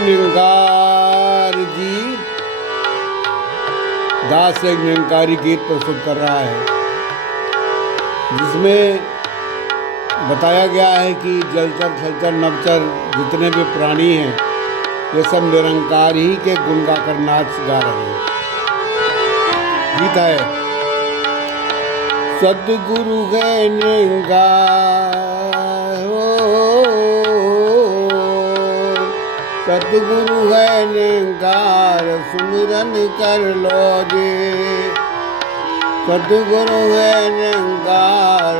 निरंकार जी दास एक निरंकारी गीत प्रस्तुत कर रहा है, जिसमें बताया गया है कि जलचर थलचर नवचर जितने भी प्राणी हैं ये सब निरंकार ही के गुण गाकर नाच गा रहे हैं। गीत है सतगुरु है निरंकार, सतगुरु है निरंकार सुमिरन कर लो जी। सतगुरु है निरंकार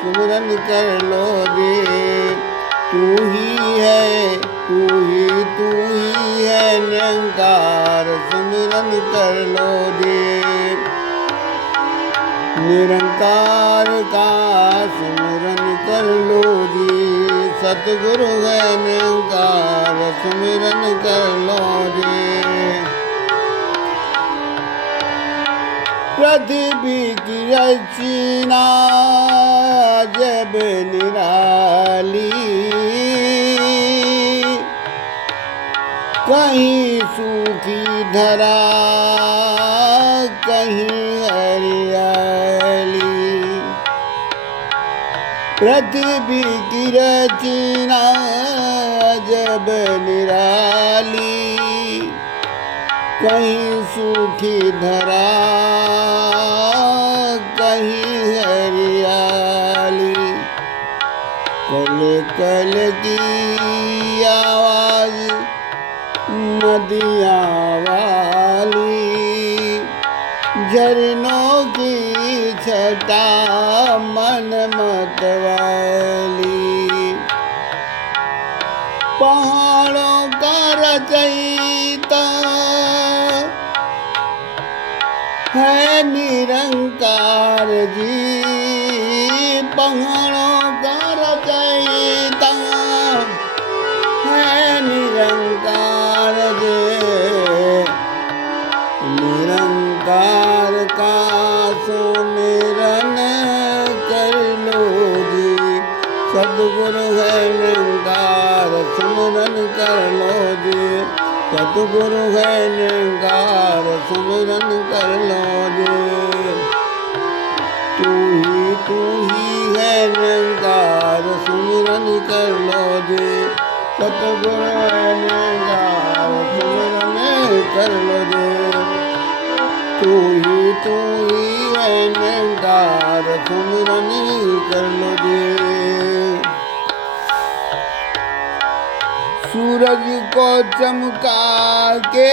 सुमिरन कर लो जी। तू ही है निरंकार सुमिरन कर लो जी। निरंकार का सुमिरन कर लो जी। सतगुरु है निरंकार सुमिरन कर लो जी। पृथ्वी की रचना जब निराली, कहीं सूखी धरा कहीं हरियाली। पृथ्वी की रचना जब निराली, कहीं सूखी धरा कहीं हरियाली। कल कल की आवाज नदियाँ वाली, झरनों की छटा मन मतवाली। पहाड़ों का रचयिता है निरंकार जी। पहाड़ों का रचयिता है निरंकार जी। निरंकार का सुमिरन कर लो जी। सतगुरु है निरंकार सुमिरन कर लो जी। सतगुरु है निरंकार सुमिरन कर लो जी। तू ही है निरंकार सुमिरन कर लो जी। सतगुरु है निरंकार सुमिरन कर लो जी। तू ही है निरंकार सुमिरन कर लो जी। सूरज को चमका के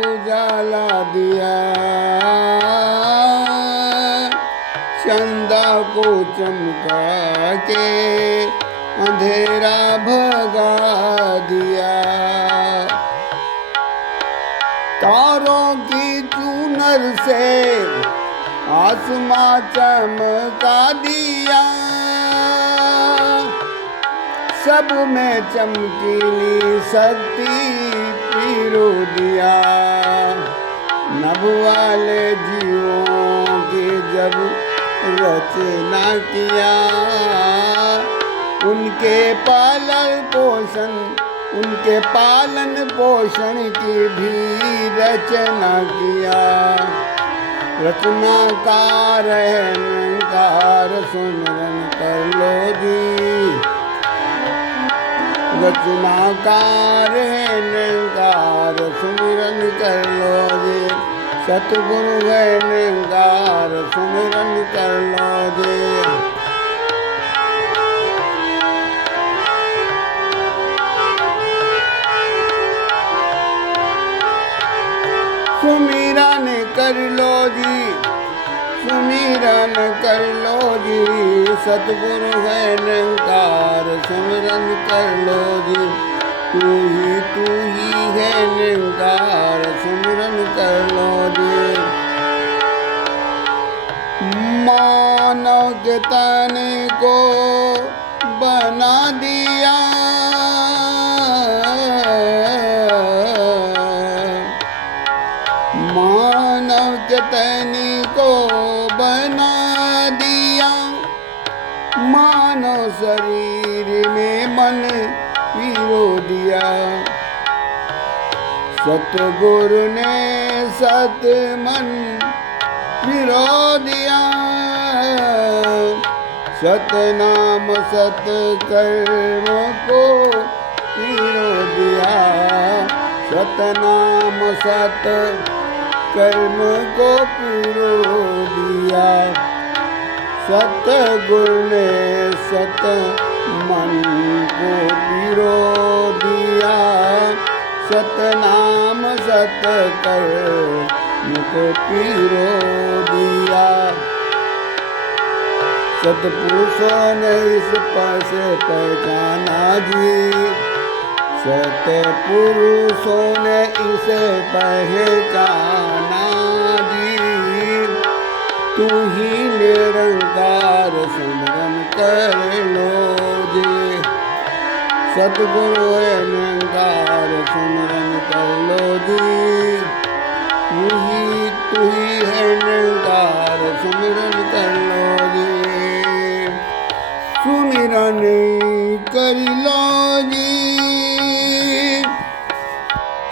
उजाला दिया, चंदा को चमका के अंधेरा भगा दिया। तारों की चूनर से आसमां चमका दिया, सब में चमकीली शक्ति पीरो दिया। नभ वाले जीवों की जब रचना किया, उनके पालन पोषण की भी रचना किया। रचनाकार है निरंकार सुमिरन कर लो जी। रचनाकार है निरंकार सुमिरन कर लो जी। सतगुरु है निरंकार सुमिरन कर लो जी। सुमिरन कर लो जी। सुमिरन कर लो जी। सतगुरु है निरंकार सुमिरन कर लो जी। तू ही है निरंकार सुमिरन कर लो जी। मानव के तन को बना दिया, मानव के तन को बना दिया। मानव शरीर में मन पिरो दिया। सतगुरु ने सत मन पिरो दिया, सतनाम सत कर्म को पिरो दिया, सतनाम सत कर्म को पिरो दिया। सतगुरु ने सत मन को पिरो दिया, सतनाम सत कर्म को पिरो दिया। सतपुरुषों ने इस से पहचाना जी, सतपुरुषों ने इसे पहचाना जी। तू ही निरंकार सिमरन कर लो जी, सतगुरु है निरंकार सिमरन कर लो जी। तू ही है निरंकार सिमरन कर लो जी, सुमिरन कर लो जी।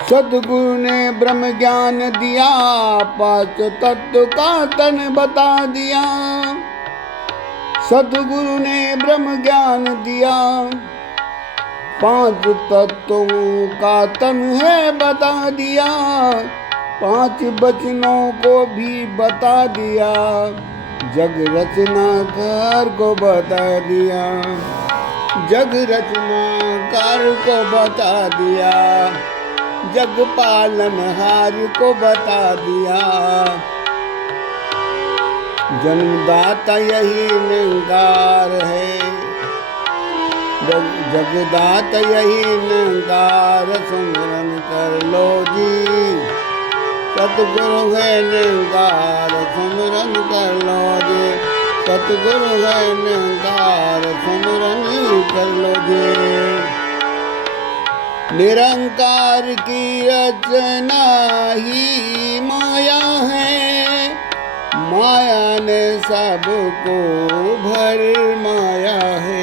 सतगुरु ने ब्रह्म ज्ञान दिया, पांच तत्व का तन बता दिया। सतगुरु ने ब्रह्म ज्ञान दिया, पांच तत्वों का तन है बता दिया। पांच वचनों को भी बता दिया, जग रचनाकार को बता दिया, जग रचनाकार को बता दिया, जग पालनहार को बता दिया। जन्मदाता यही निरंकार है, जगदाता यही निरंकार सिमरन कर लो जी। सतगुरु है निरंकार सिमरन कर लो जी, सतगुरु है निरंकार सिमरन कर लो जी। निरंकार की रचना ही माया है, माया ने सबको भर माया है।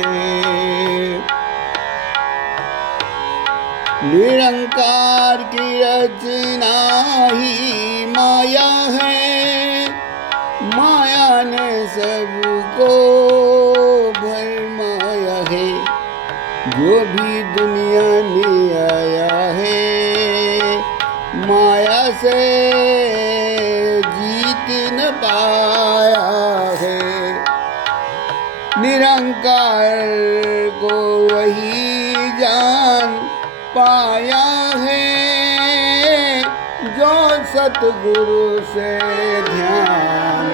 निरंकार की रचना ही माया है, माया ने सबको भर माया है। जो भी दुनिया में आया है, माया से जीत न पाया है। निरंकार को वही जान पाया है, जो सतगुरु से ध्यान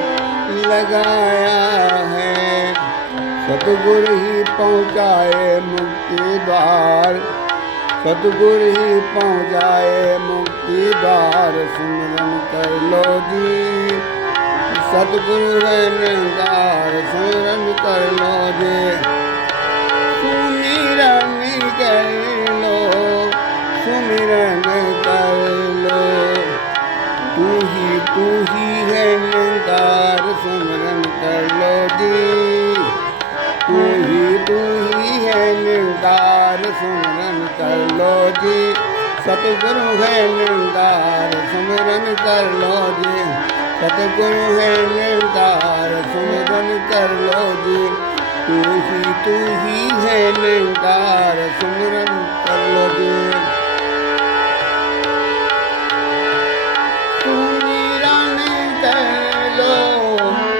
लगाया है। सतगुरु ही पहुँचाए मुक्ति द्वार, सतगुरु ही पहुँचाए मुक्ति द्वार सिमरन कर लो जी। सतगुरु है निरंकार सिमरन कर लो जी, सुमिरन कर लो, सुमिरन कर लो। तू ही है निरंकार सिमरन कर लो जी, तू ही है निरंकार सिमरन कर लो जी। सतगुरु है निरंकार सिमरन कर लो जी, सतगुरु है निरंकार सिमरन कर लो जी। तू ही है निरंकार सिमरन कर लो जी। सुमिरन कर लो,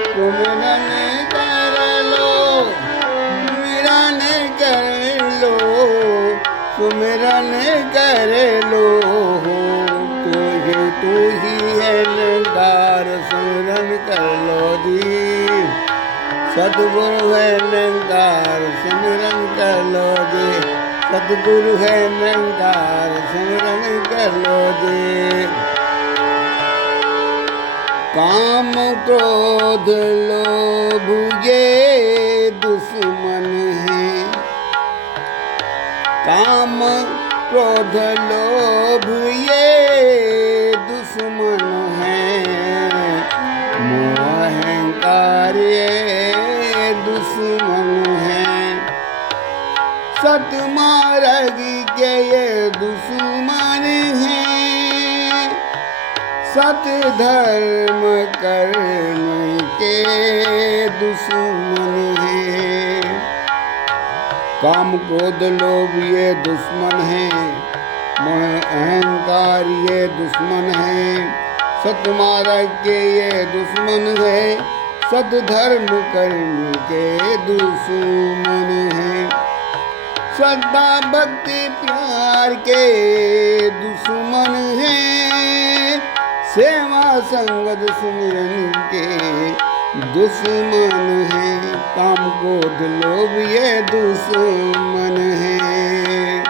सुमिरन कर लो, सुमिरन कर लो, सुमिरन कर लो। तू ही है निरंकार सिमरन कर लो जी। सतगुरु है निरंकार सिमरन कर लो जी, सतगुरु है निरंकार सिमरन कर लो जी। काम क्रोध लोभ ये दुश्मन है, काम क्रोध लोभ ये दुश्मन है। मोह अहंकार ये दुश्मन है, सतमार्ग के ये दुश्मन है। सत धर्म कर्म के दुश्मन है। काम क्रोध लोभ ये दुश्मन है, मोह अहंकार ये दुश्मन है, सतमार्ग के ये दुश्मन है, सत धर्म कर्म के दुश्मन है। श्रद्धा भक्ति प्यार के दुश्मन है, सेवा संगत सुमिरन के दुश्मन है। काम क्रोध लोभ ये दुश्मन है।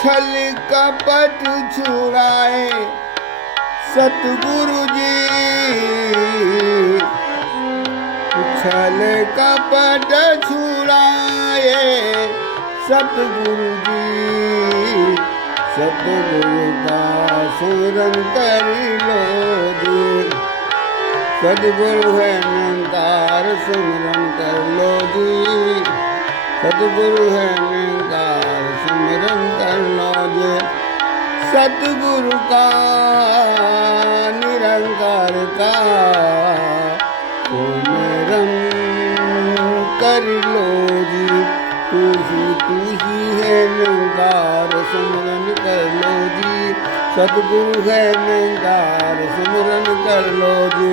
छल कपट छुड़ाए सतगुरु जी, छल कपट छुड़ाए सतगुरु जी, सतगुरु का सुमिरन कर लो जी। सतगुरु है निरंकार सुमिरन कर लो जी, सतगुरु है निरंकार सुमिरन कर लो जी। सतगुरु का निरंकार का सुमिरन कर लो जी। तू ही है निरंकार सुमिरन कर लो जी। सतगुरु है निरंकार सुमिरन कर लो जी।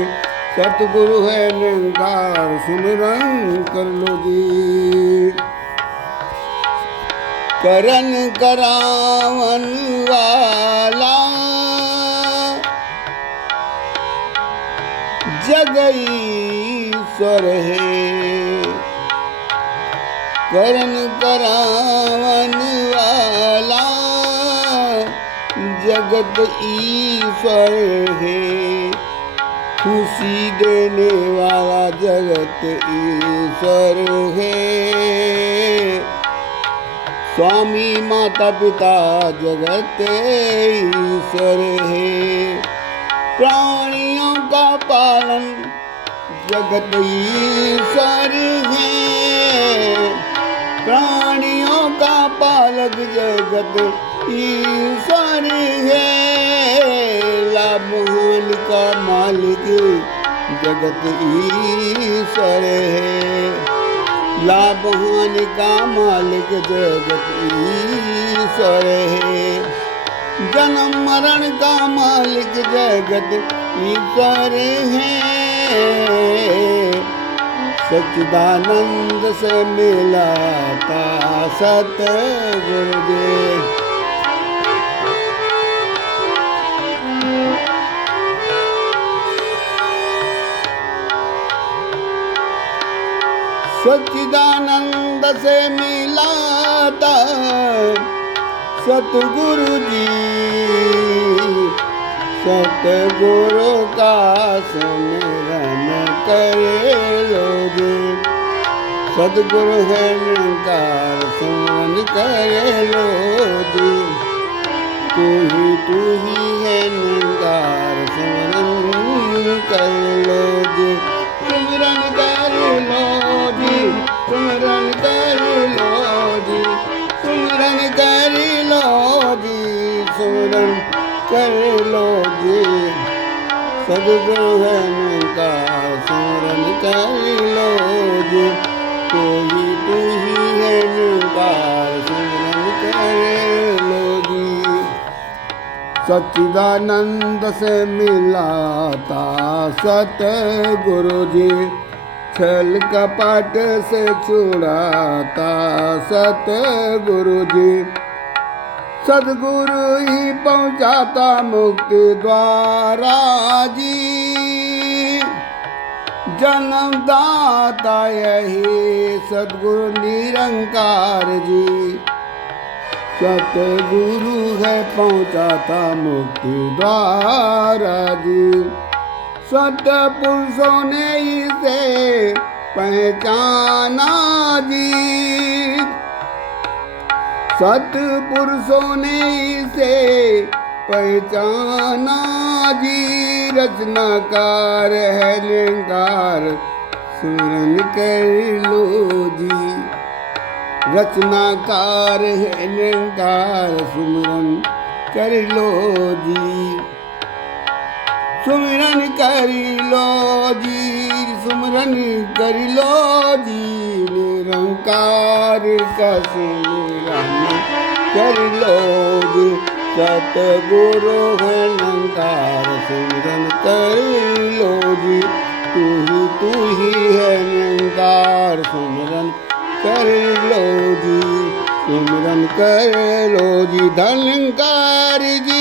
सतगुरु है निरंकार सुमिरन कर लो जी। करन करावन वाला जग ईश्वर है। करन करावन वाला जगत ईश्वर है। खुशी देने वाला जगत ईश्वर है। स्वामी माता पिता जगत ईश्वर है। प्राणियों का पालन जगत ईश्वर है। प्राणियों का पालक जगत ईश्वर है। लाभ हानि का मालिक जगत ईश्वर है। लाभ हानि का मालिक जगत ईश्वर है। जन्म मरण का मालिक जगत ईश्वर है। सच्चिदानंद से मिलाता सतगुरु जी। सच्चिदानंद से मिलाता सतगुरु जी। सतगुरु का सुमिरन कर लो जी। सतगुरु है निरंकार सुमिरन कर लो जी। तू ही है निरंकार सुमिरन कर लो जी। सुमिरन कर लो जी। सुमिरन कर लो जी। सुमिरन कर लो जी। सुमिरन कर लो जी। सतगुरु है निरंकार सुमिरन कर लो जी। तू ही है निरंकार सुमिरन कर लो जी। सच्चिदानंद से मिलाता सतगुरु जी। छल कपट से छुड़ाता सतगुरु जी। सतगुरु ही पहुँचाता मुक्ति द्वारा जी। जन्मदाता यही सतगुरु निरंकार जी। सतगुरु है पहुँचाता मुक्ति द्वारा जी। सतपुरुषों ने इसे पहचाना जी। सतपुरुषों ने इसे पहचाना जी। रचनाकार है निरंकार सुमिरन कर लो जी। रचनाकार है निरंकार सुमिरन कर लो जी, सुमिरन कर लो जी, सुमिरन कर लो जी, निरंकार का सुमिरन कर लो जी, सतगुरु है निरंकार सुमिरन कर लो जी, तू ही है निरंकार सुमिरन कर लो जी, सुमिरन कर लो जी, धनकार जी